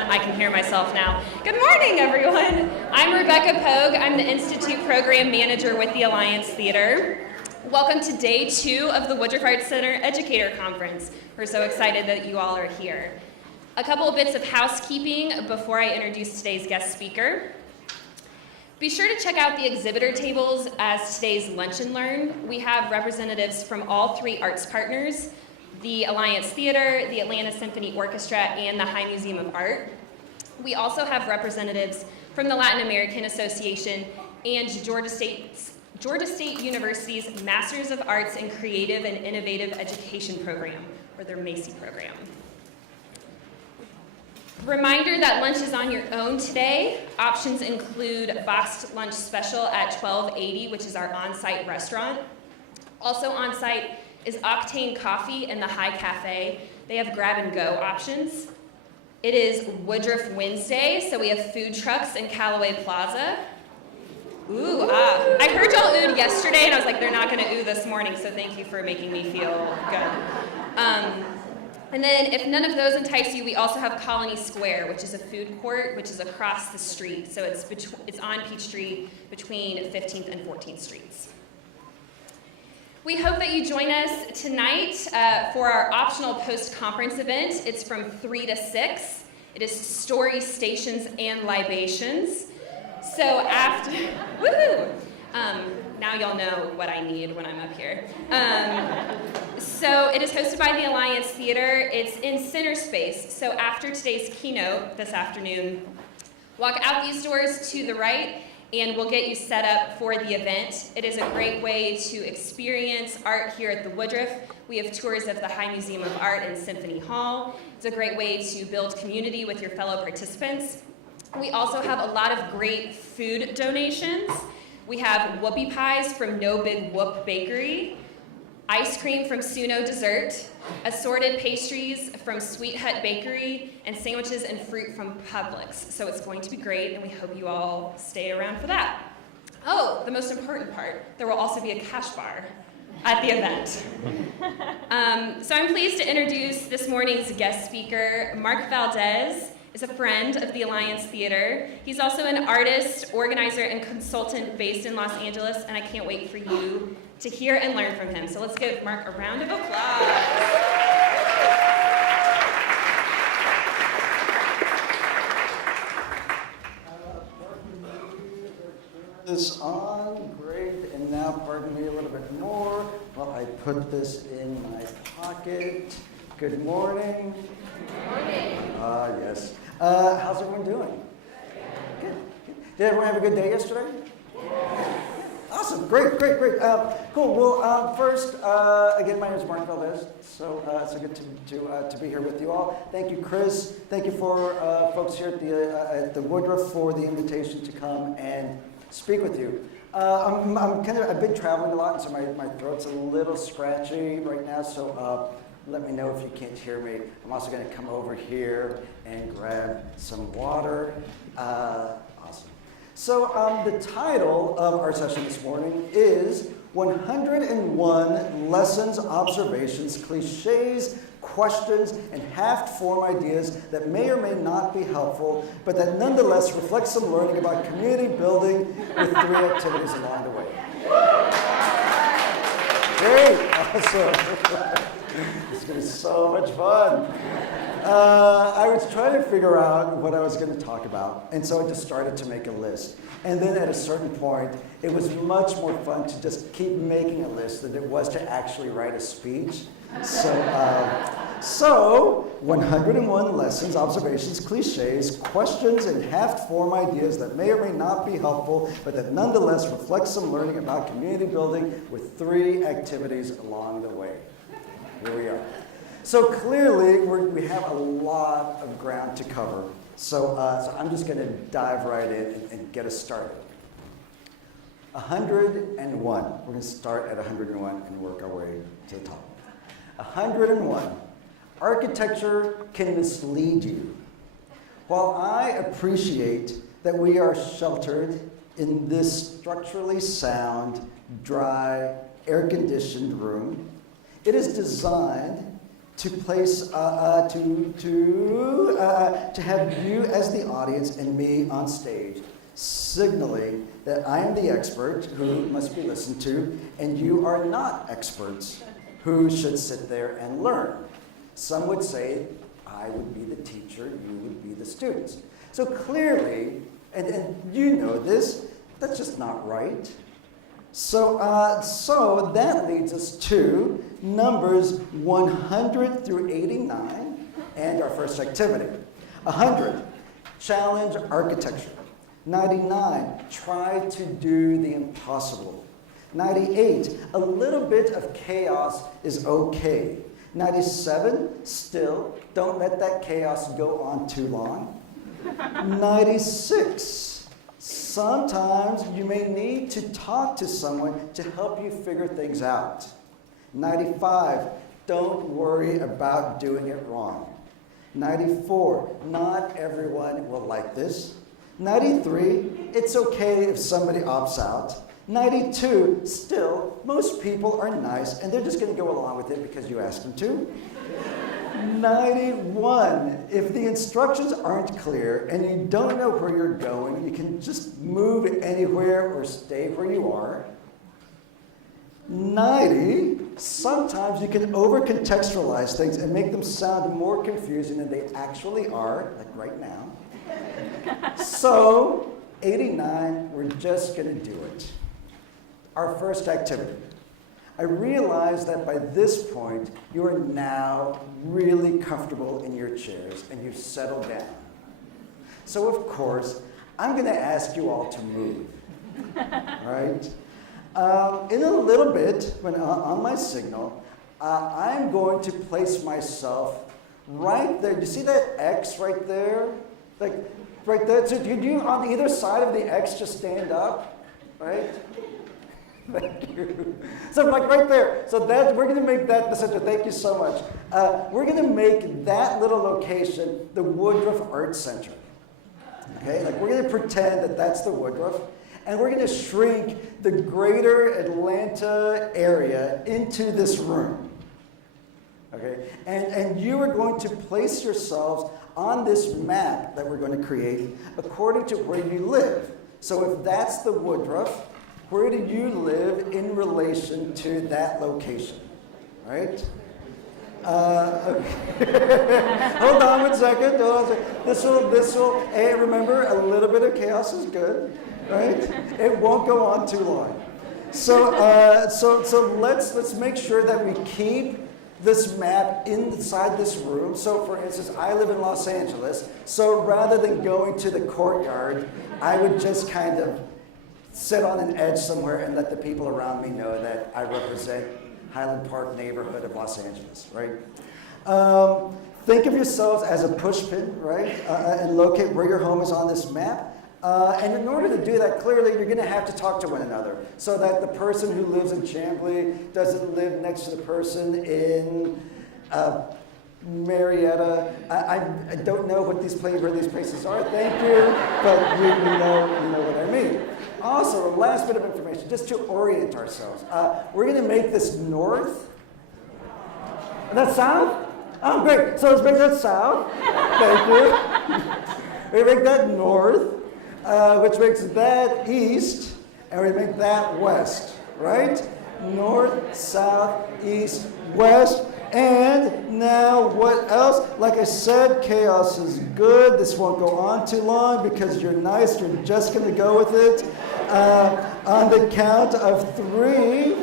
on. I can hear myself now. Good morning, everyone. I'm Rebecca Pogue. I'm the Institute Program Manager with the Alliance Theater. Welcome to day 2 of the Woodruff Arts Center Educator Conference. We're so excited that you all are here. A couple of bits of housekeeping before I introduce today's guest speaker. Be sure to check out the exhibitor tables as today's Lunch and Learn. We have representatives from all 3 arts partners, the Alliance Theater, the Atlanta Symphony Orchestra, and the High Museum of Art. We also have representatives from the Latin American Association and Georgia State University's Masters of Arts in Creative and Innovative Education program, or their MACE program. Reminder that lunch is on your own today. Options include boxed lunch special at $12.80, which is our on-site restaurant. Also on-site is Octane Coffee in the High Cafe. They have grab-and-go options. It is Woodruff Wednesday, so we have food trucks in Callaway Plaza. I heard y'all oohed yesterday, and I was like, they're not going to ooh this morning, so thank you for making me feel good. And then if none of those entice you, we also have Colony Square, which is a food court, which is across the street. So it's on Peachtree between 15th and 14th Streets. We hope that you join us tonight for our optional post-conference event. It's from 3 to 6. It is Story, Stations, and Libations. So after, woohoo! Now y'all know what I need when I'm up here. So it is hosted by the Alliance Theater. It's in Center Space. So after today's keynote this afternoon, walk out these doors to the right, and we'll get you set up for the event. It is a great way to experience art here at the Woodruff. We have tours of the High Museum of Art and Symphony Hall. It's a great way to build community with your fellow participants. We also have a lot of great food donations. We have whoopie pies from No Big Whoop Bakery, ice cream from Suno Dessert, assorted pastries from Sweet Hut Bakery, and sandwiches and fruit from Publix. So it's going to be great, and we hope you all stay around for that. Oh, the most important part, there will also be a cash bar at the event. So I'm pleased to introduce this morning's guest speaker. Mark Valdez is a friend of the Alliance Theater. He's also an artist, organizer, and consultant based in Los Angeles, and I can't wait for you to hear and learn from him. So let's give Mark a round of applause. This on, great, and now pardon me a little bit more while I put this in my pocket. Good morning. Good morning. Yes. How's everyone doing? Good. Did everyone have a good day yesterday? Awesome. Great. Cool. Well, first, again, my name is Mark Valdez. So good to be here with you all. Thank you, Chris. Thank you for folks here at the Woodruff for the invitation to come and speak with you. I've been traveling a lot, and so my throat's a little scratchy right now. So let me know if you can't hear me. I'm also going to come over here and grab some water. Awesome. So the title of our session this morning is 101 Lessons, Observations, Cliches, Questions, and half-formed ideas that may or may not be helpful, but that nonetheless reflect some learning about community building with 3 activities along the way. Great. Awesome. It's going to be so much fun. I was trying to figure out what I was going to talk about, and so I just started to make a list. And then at a certain point, it was much more fun to just keep making a list than it was to actually write a speech. So 101 lessons, observations, cliches, questions, and half-formed ideas that may or may not be helpful, but that nonetheless reflect some learning about community building with 3 activities along the way. Here we are. So clearly, we have a lot of ground to cover. So I'm just going to dive right in and get us started. 101. We're going to start at 101 and work our way to the top. 101. Architecture can mislead you. While I appreciate that we are sheltered in this structurally sound, dry, air-conditioned room, it is designed to place to have you as the audience and me on stage, signaling that I am the expert who must be listened to, and you are not experts who should sit there and learn. Some would say I would be the teacher, you would be the students. So clearly, and you know this, that's just not right. So that leads us to numbers 100 through 89 and our first activity. 100, challenge architecture. 99, try to do the impossible. 98, a little bit of chaos is okay. 97, still, don't let that chaos go on too long. 96, sometimes you may need to talk to someone to help you figure things out. 95, don't worry about doing it wrong. 94, not everyone will like this. 93, it's okay if somebody opts out. 92, still, most people are nice and they're just going to go along with it because you asked them to. 91, if the instructions aren't clear and you don't know where you're going, you can just move anywhere or stay where you are. 90, sometimes you can over-contextualize things and make them sound more confusing than they actually are, like right now. So, 89, we're just going to do it. Our first activity. I realize that by this point, you are now really comfortable in your chairs and you've settled down. So of course, I'm going to ask you all to move, right? In a little bit, when on my signal, I'm going to place myself right there. Do you see that X right there? Like, right there. So do you on either side of the X just stand up, right? Thank you. So like right there. So that we're going to make that the center. Thank you so much. We're going to make that little location the Woodruff Art Center. Okay, like we're going to pretend that that's the Woodruff, and we're going to shrink the greater Atlanta area into this room. Okay, and you are going to place yourselves on this map that we're going to create according to where you live. So if that's the Woodruff, where do you live in relation to that location, right? Okay. Hold on one second. This will. Hey, remember, a little bit of chaos is good, right? It won't go on too long. So let's make sure that we keep this map inside this room. So, for instance, I live in Los Angeles. So rather than going to the courtyard, I would just kind of sit on an edge somewhere and let the people around me know that I represent Highland Park neighborhood of Los Angeles, right? Think of yourselves as a pushpin, right? And locate where your home is on this map. And in order to do that, clearly you're going to have to talk to one another so that the person who lives in Chamblee doesn't live next to the person in Marietta. I don't know what where these places are, thank you, but you know what I mean. Also, a last bit of information, just to orient ourselves. We're going to make this north. That's south? Oh, great. So let's make that south. Thank you. We're going to make that north, which makes that east, and we make that west, right? North, south, east, west. And now what else? Like I said, chaos is good. This won't go on too long because you're nice. You're just going to go with it. On the count of 3,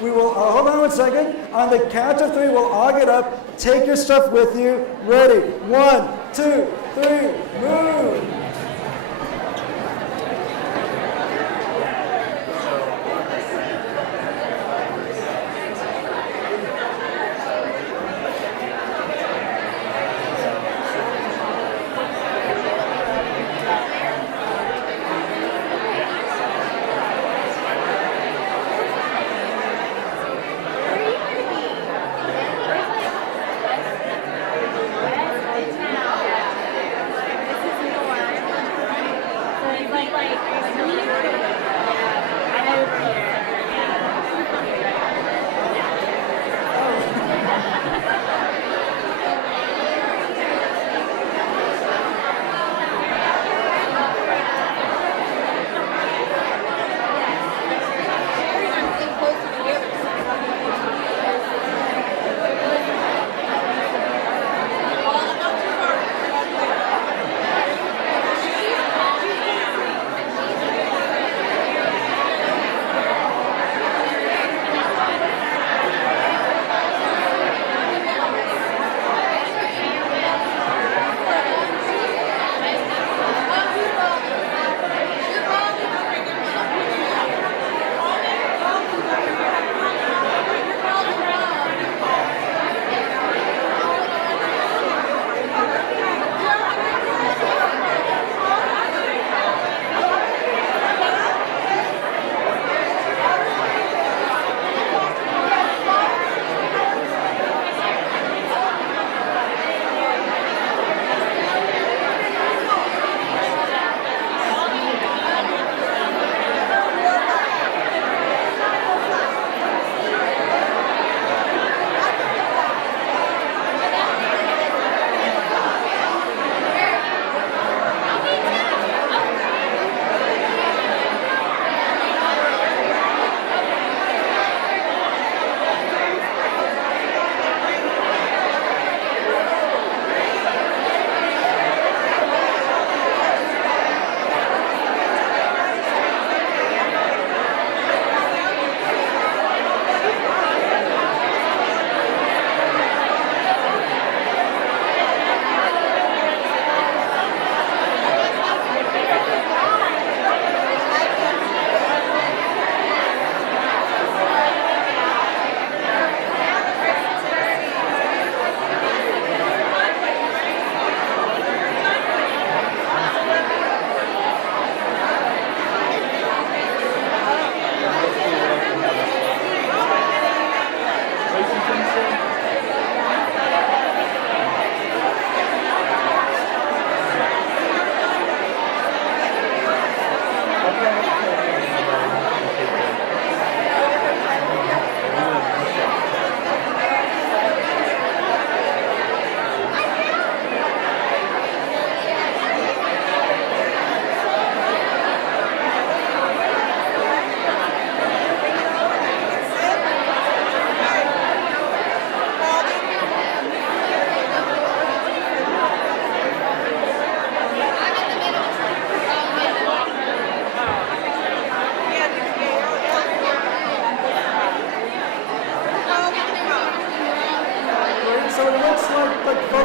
we will, hold on one second. On the count of 3, we'll all get up. Take your stuff with you. Ready? 1, 2, 3, move.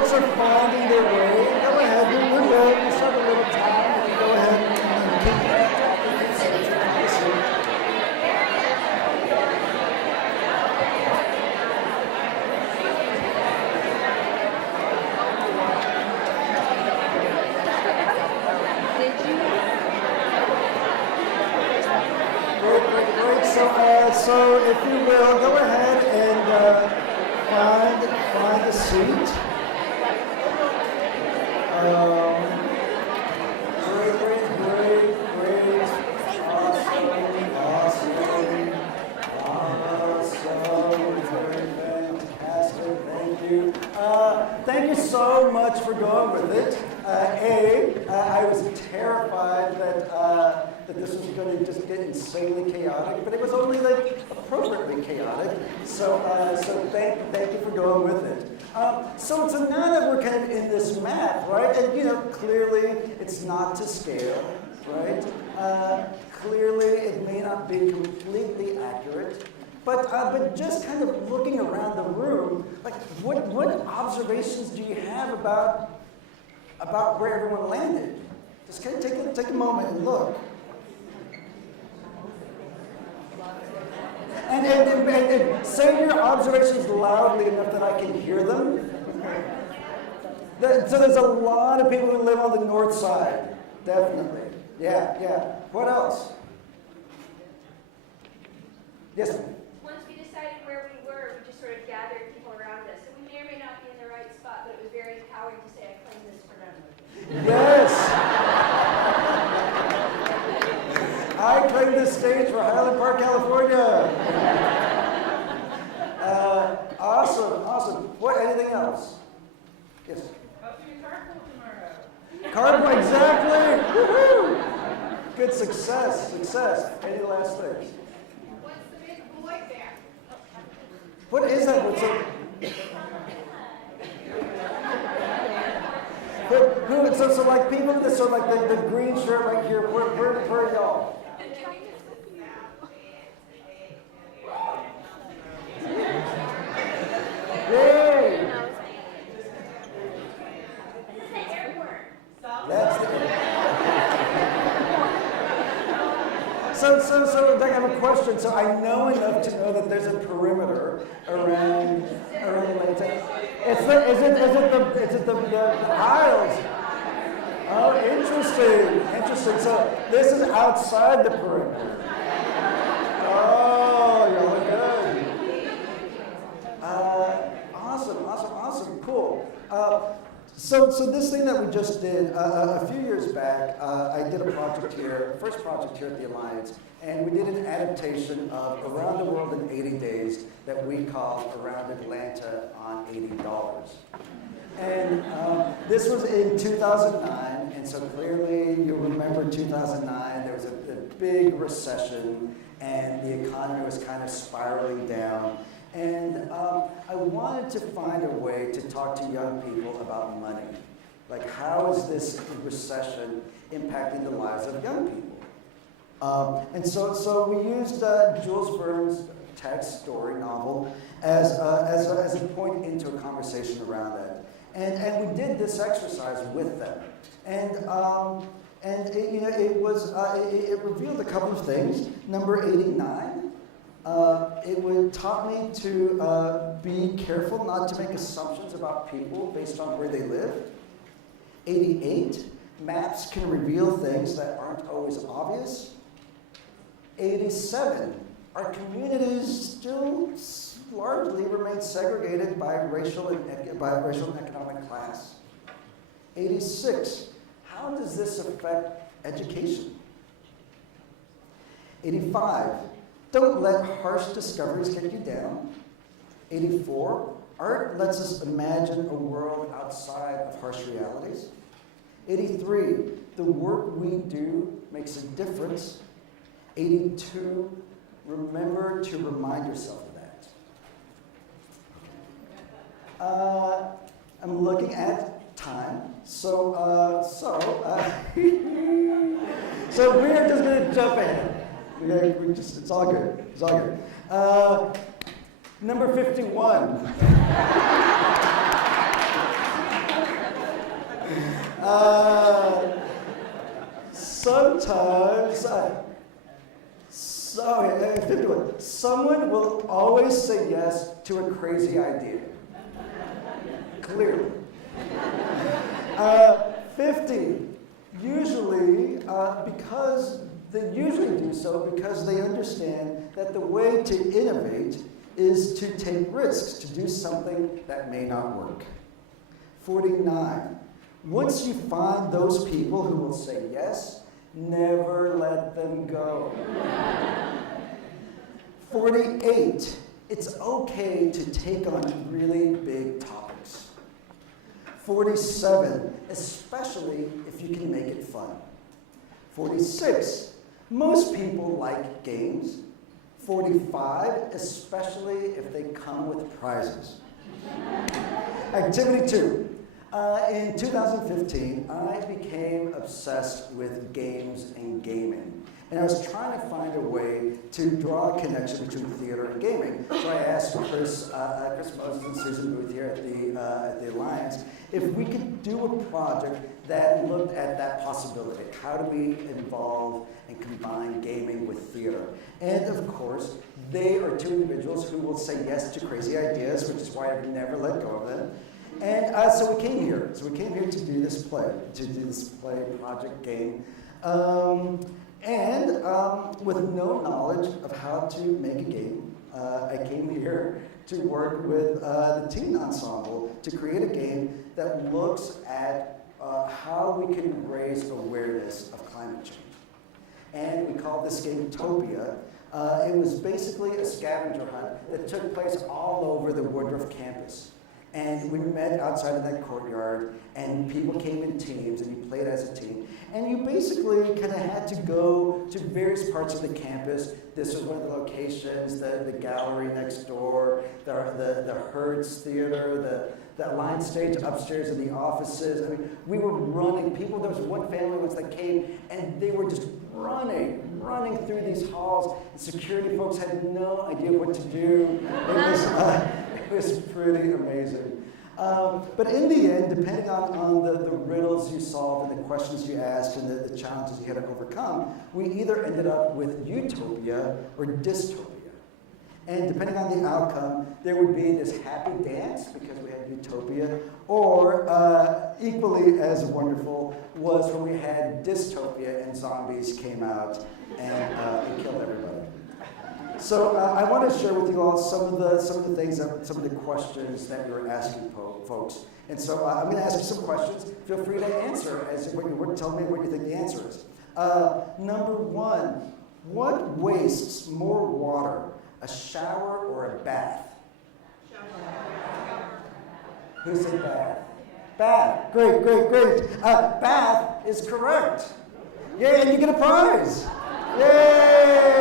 folks are finding their way, go ahead. We're good. We still have a little time. Go ahead and keep Great. So if you will, go ahead and find a seat. Great. Awesome. Very fantastic. Thank you. Thank you so much for going with it. I was terrified that this was going to just get insanely chaotic, but it was only like appropriately chaotic. So thank you for going with it. So now that we're kind of in this map, right? And clearly it's not to scale, right? Clearly it may not be completely accurate. But just kind of looking around the room, like what observations do you have about where everyone landed? Just kind of take a moment and look. And say your observations loudly enough that I can hear them. So there's a lot of people who live on the north side, definitely. Yeah. What else? Yes, ma'am. Once we decided where we were, we just sort of gathered people around us. So we may or may not be in the right spot, but it was very empowering to say, I claim this for them. Yes! I claim this stage for Highland Park, California. Awesome. What? Anything else? Yes. Carpool, exactly. Woohoo! Good success. Any last things? What's the big boy there? What is that? So like people that so like the green shirt right here. Where are y'all? Yay! That's the So I have a question. So I know enough to know that there's a perimeter around Latex. Is it the aisles? Oh, interesting. So this is outside the perimeter. Oh, y'all are good. Awesome. Cool. So this thing that we just did a few years back, I did a project here, first project here at the Alliance, and we did an adaptation of Around the World in 80 Days that we called Around Atlanta on $80. And this was in 2009, and so clearly you'll remember 2009, there was a big recession, and the economy was kind of spiraling down. And I wanted to find a way to talk to young people about money. Like, how is this recession impacting the lives of young people? And so we used Jules Verne's text, story, novel, as a point into a conversation around that. And we did this exercise with them. And it revealed a couple of things. Number 89. It taught me to be careful not to make assumptions about people based on where they live. 88, maps can reveal things that aren't always obvious. 87, our communities still largely remain segregated by racial and economic class. 86, how does this affect education? 85, don't let harsh discoveries get you down. 84, art lets us imagine a world outside of harsh realities. 83, the work we do makes a difference. 82, remember to remind yourself of that. I'm looking at time, so we are just going to jump ahead. It's all good. Number 51. Sometimes, 51. Someone will always say yes to a crazy idea. Clearly. 50. Usually, because they usually do so because they understand that the way to innovate is to take risks, to do something that may not work. 49. Once you find those people who will say yes, never let them go. 48. It's okay to take on really big topics. 47. Especially if you can make it fun. 46. Most people like games. 45. Especially if they come with prizes. Activity 2. In 2015, I became obsessed with games and gaming. And I was trying to find a way to draw a connection between theater and gaming. So I asked Chris Moses and Susan Booth here at the Alliance if we could do a project that looked at that possibility. How do we involve and combine gaming with theater? And of course, they are two individuals who will say yes to crazy ideas, which is why I've never let go of them. And so we came here. So we came here to do this play, project game. With no knowledge of how to make a game, I came here to work with the teen ensemble to create a game that looks at how we can raise awareness of climate change. And we called this game Topia. It was basically a scavenger hunt that took place all over the Woodruff campus. And we met outside of that courtyard, and people came in teams, and you played as a team. And you basically kind of had to go to various parts of the campus. This was one of the locations, the gallery next door, the Hertz Theater, the line stage upstairs in the offices. I mean, we were running. There was one family once that came, and they were just running through these halls. And security folks had no idea what to do. It was pretty amazing. But in the end, depending on the riddles you solved and the questions you asked and the challenges you had to overcome, we either ended up with utopia or dystopia. And depending on the outcome, there would be this happy dance because we had utopia, or equally as wonderful was when we had dystopia and zombies came out and killed everybody. So I want to share with you all some of the things, some of the questions that you're asking folks. And so I'm going to ask you some questions. Feel free to answer as tell me what you think the answer is. Number 1, what wastes more water, a shower or a bath? Shower. Who said bath? Bath. Great. Bath is correct. Yay, and you get a prize. Yay!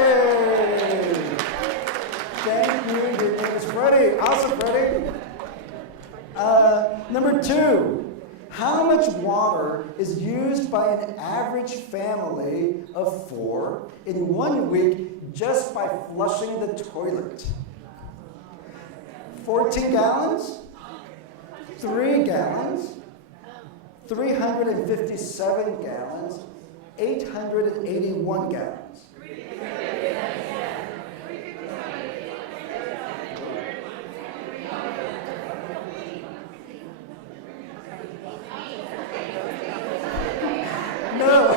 Thank you. Your name is Freddie. Awesome, Freddie. Number 2, how much water is used by an average family of 4 in 1 week just by flushing the toilet? 14 gallons? 3 gallons? 357 gallons? 881 gallons? No.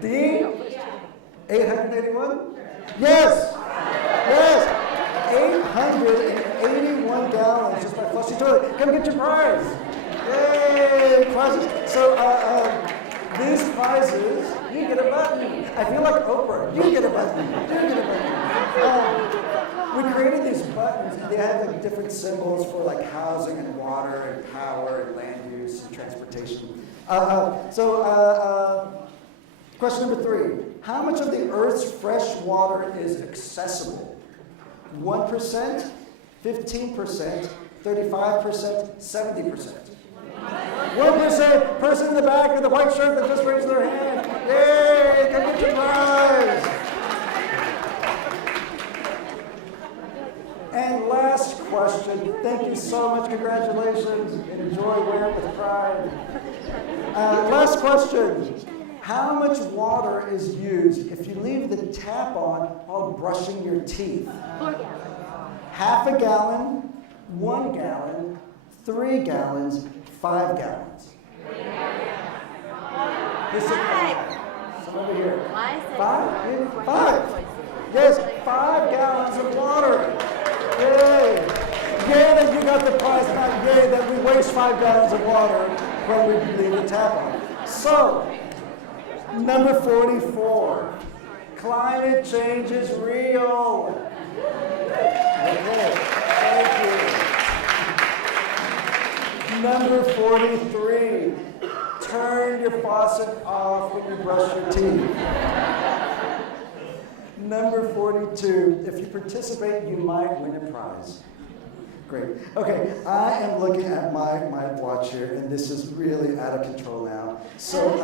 D? 881? Yes. 881 gallons just by flushing toilet. Come get your prize. Yay, prizes. So these prizes, you get a button. I feel like Oprah. You get a button. We created these buttons, and they have like different symbols for like housing and water and power and land use and transportation. Question number 3. How much of the Earth's fresh water is accessible? 1%, 15%, 35%, 70%. 1%, person in the back with the white shirt that just raised their hand. Yay, come get your prize. And last question. question. Thank you so much. Congratulations. Enjoy. Wear it with pride. Last question. How much water is used if you leave the tap on while brushing your teeth? 4 gallons. Half a gallon, 1 gallon, 3 gallons, 5 gallons. Who said 5? Some over here. 5? 5. Yes, 5 gallons of water. Yay. Yay that you got the prize, not yay that we waste 5 gallons of water when we leave the tap on. So, number 44. Climate change is real. Okay, thank you. Number 43. Turn your faucet off when you brush your teeth. Number 42, if you participate, you might win a prize. Great. Okay, I am looking at my watch here, and this is really out of control now. So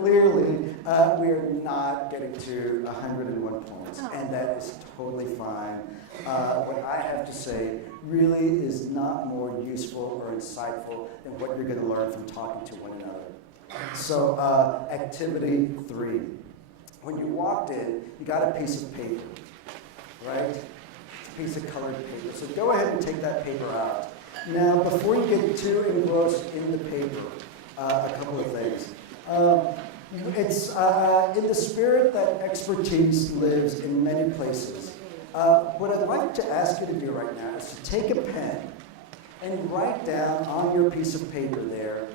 clearly, we are not getting to 101 points, and that is totally fine. What I have to say really is not more useful or insightful than what you're going to learn from talking to one another. So, activity 3. When you walked in, you got a piece of paper, right? It's a piece of colored paper. So go ahead and take that paper out. Now, before you get too engrossed in the paper, a couple of things. It's in the spirit that expertise lives in many places. What I'd like to ask you to do right now is to take a pen and write down on your piece of paper there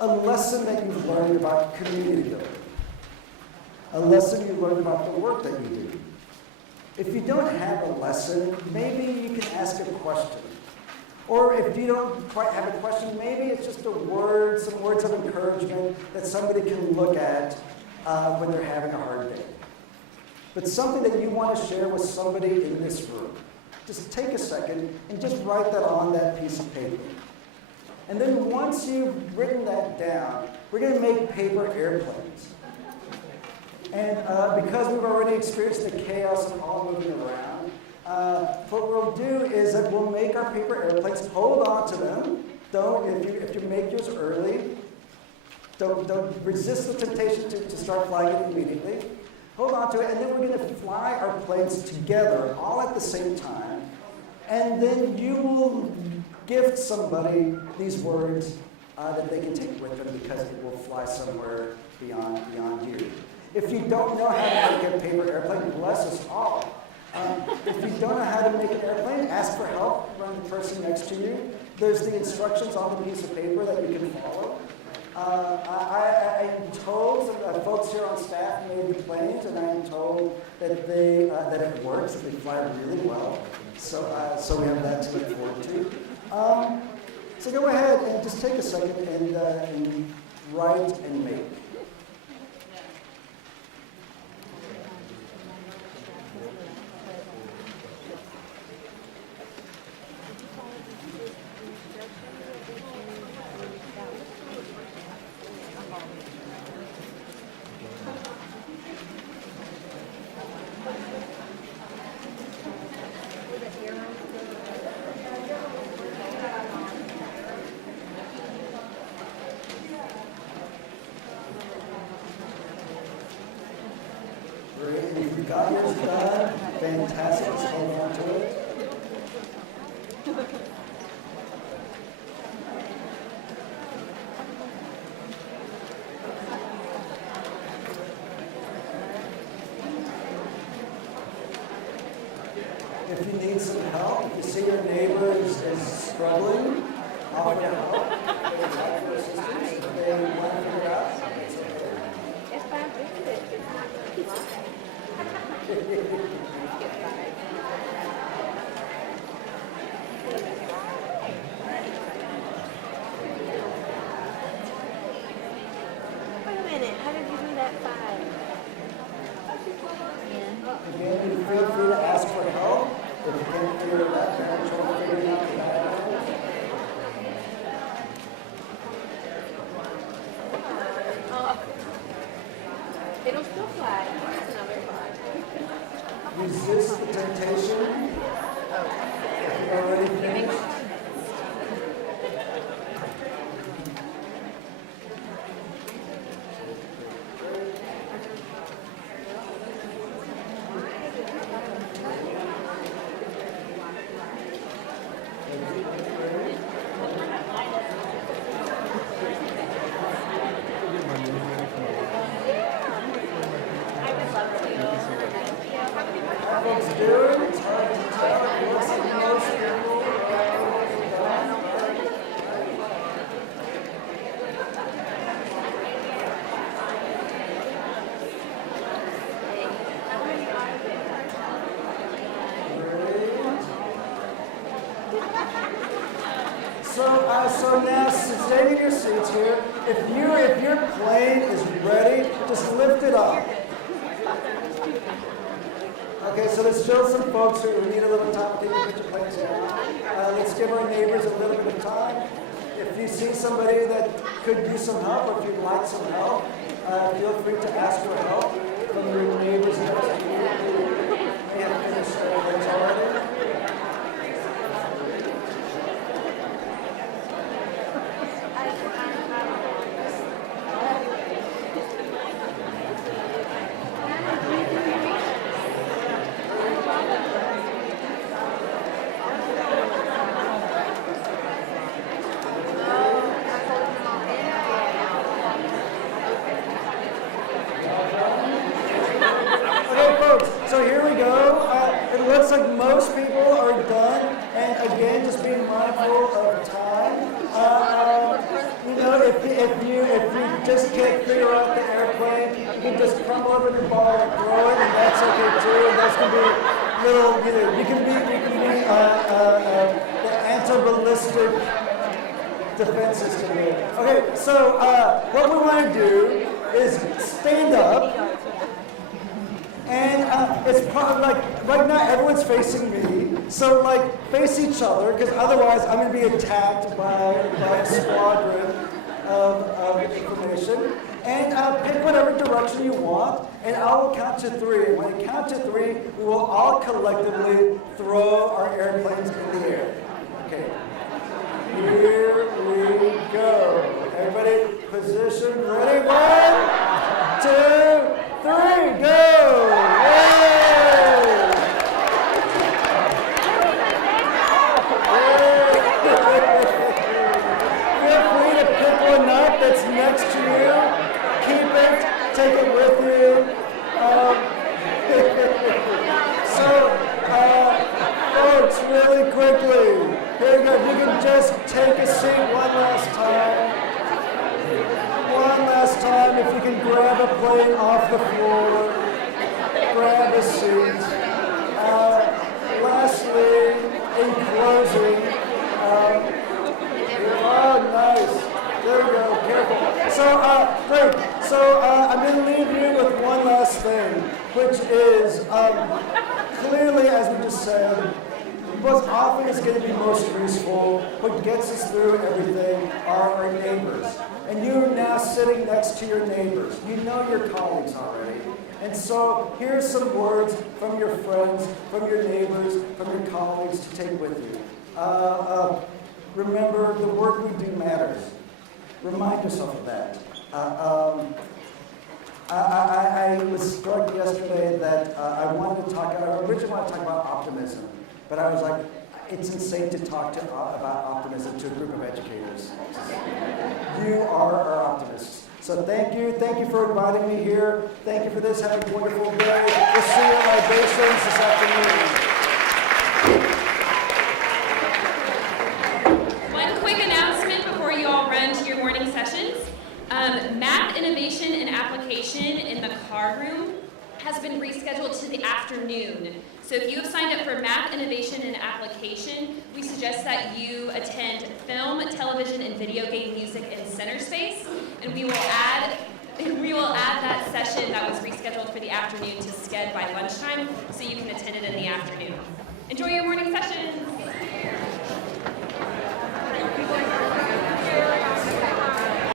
a lesson that you've learned about community building. A lesson you learned about the work that you do. If you don't have a lesson, maybe you can ask a question. Or if you don't quite have a question, maybe it's just some words of encouragement that somebody can look at when they're having a hard day. But something that you want to share with somebody in this room. Just take a second and just write that on that piece of paper. And then once you've written that down, we're going to make paper airplanes. And because we've already experienced the chaos of all moving around, what we'll do is that we'll make our paper airplanes, hold on to them. If you make yours early, don't resist the temptation to start flying it immediately. Hold on to it, and then we're going to fly our planes together all at the same time. And then you will gift somebody these words that they can take with them because it will fly somewhere beyond you. If you don't know how to make a paper airplane, bless us all. If you don't know how to make an airplane, ask for help from the person next to you. There's the instructions on the piece of paper that you can follow. I am told that folks here on staff made the planes, and I am told that it works, that they fly really well. So we have that to look forward to. So go ahead and just take a second and write and make. Got yours done. Fantastic. Just hold on to it. If you need some help, if you see your neighbor is struggling, offer to help. They want to figure it out. Again, feel free to ask for help. If you can't figure it out, you're not trying to figure it out. It'll still fly. Resist the temptation Already finished? Folks doing? It's hard to tell. It looks like most people are done. So now stay in your seats here. If your plane is ready, just lift it up. Okay, so there's still some folks who need a little time to put your planes down. Let's give our neighbors a little bit of time. If you see somebody that could use some help, or if you'd like some help, feel free to ask for help from your neighbors next to you who may have finished their planes already. So here we go. It looks like most people are done. And again, just being mindful of time. If you just can't figure out the airplane, you can just crumble up in your ball and throw it, and that's okay too. That's gonna be little. You can be the anti-ballistic defense system here. Okay, so what we want to do is stand up. And it's probably like, right now everyone's facing me, so like face each other, because otherwise I'm going to be attacked by a squadron of information. And pick whatever direction you want, and I will count to 3. And when I count to 3, we will all collectively throw our airplanes in the air. Okay. Here we go. Everybody position, ready? 1, 2, 3, go! Feel free to pick one up that's next to you. Keep it, take it with you. Folks, really quickly, here you go. If you can just take a seat one last time. One last time, if you can grab a plate off the floor, grab a seat. Lastly, in closing, oh, nice. There we go, careful. So, great. So, I'm going to leave you with one last thing, which is, clearly, as we just said, what often is going to be most useful, what gets us through everything, are our neighbors. And you're now sitting next to your neighbors. You know your colleagues already. And so here's some words from your friends, from your neighbors, from your colleagues to take with you. Remember, the work we do matters. Remind yourself of that. I was struck yesterday that I originally wanted to talk about optimism, but I was like, it's insane to talk about optimism to a group of educators. You are our optimists. So thank you for inviting me here. Thank you for this. Have a wonderful day. We'll see you at Libations this afternoon. One quick announcement before you all run to your morning sessions. Math Innovation and Application in the car room has been rescheduled to the afternoon. So if you have signed up for Math Innovation and Application, we suggest that you attend Film, Television, and Video Game Music in Center Space, and we will add that session that was rescheduled for the afternoon to Sched by lunchtime, so you can attend it in the afternoon. Enjoy your morning sessions.